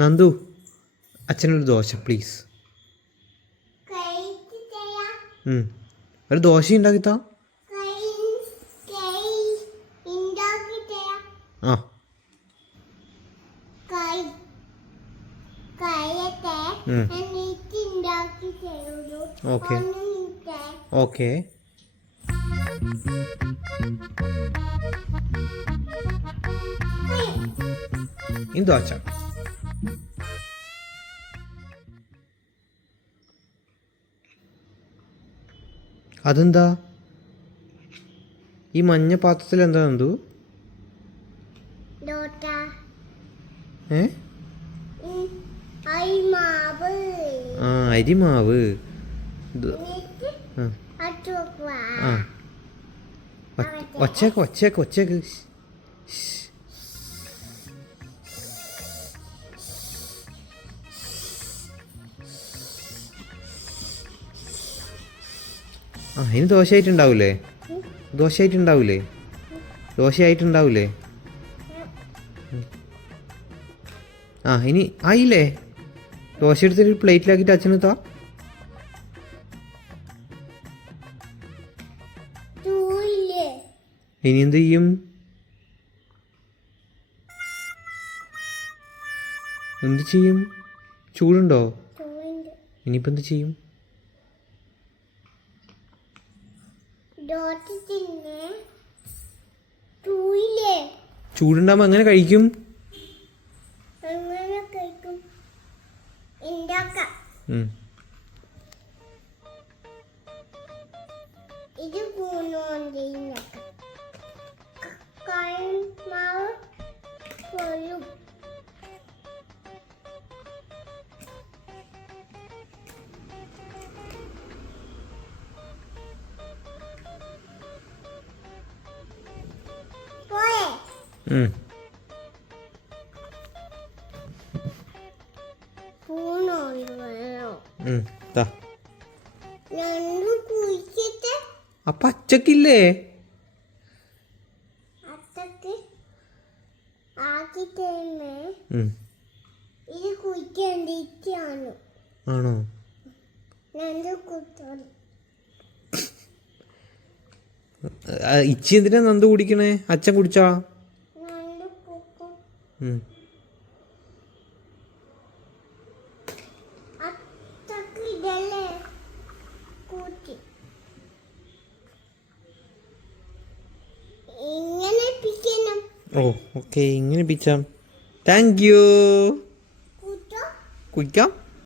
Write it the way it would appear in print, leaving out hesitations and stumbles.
നന്ദു അച്ഛനൊരു ദോശ പ്ലീസ്. ഒരു ദോശ ഉണ്ടാക്കിത്താ. ആ ഓക്കെ ഓക്കെ. ഈ ദോശ അതെന്താ ഈ മഞ്ഞ പാത്രത്തിൽ എന്താ നന്ദു? അരിമാവ്. ഒച്ചേക്ക് ഒച്ചേക്ക് ഒച്ചേക്ക്. ഇനി ദോശയായിട്ടുണ്ടാവൂലേ? ദോശയായിട്ടുണ്ടാവൂലേ? ദോശയായിട്ടുണ്ടാവൂലേ? ഇനി ആയില്ലേ? ദോശ എടുത്തിട്ട് പ്ലേറ്റിലാക്കിയിട്ട് അച്ഛന് താ. ഇനി എന്ത് ചെയ്യും? എന്ത് ചെയ്യും? ചൂടുണ്ടോ? ഇനിയിപ്പോൾ എന്ത് ചെയ്യും? ചൂടുണ്ടാകുമ്പോൾ എങ്ങനെ കഴിക്കും? അപ്പൊ അച്ചക്കില്ലേ? ആണോ? ഇച്ചി എന്തിനാ നന്ദു കുടിക്കണേ? അച്ഛൻ കുടിച്ചാ? ഓ ഓക്കെ, ഇങ്ങനെ പിച്ചാം. Thank you. കുടിക്കാം.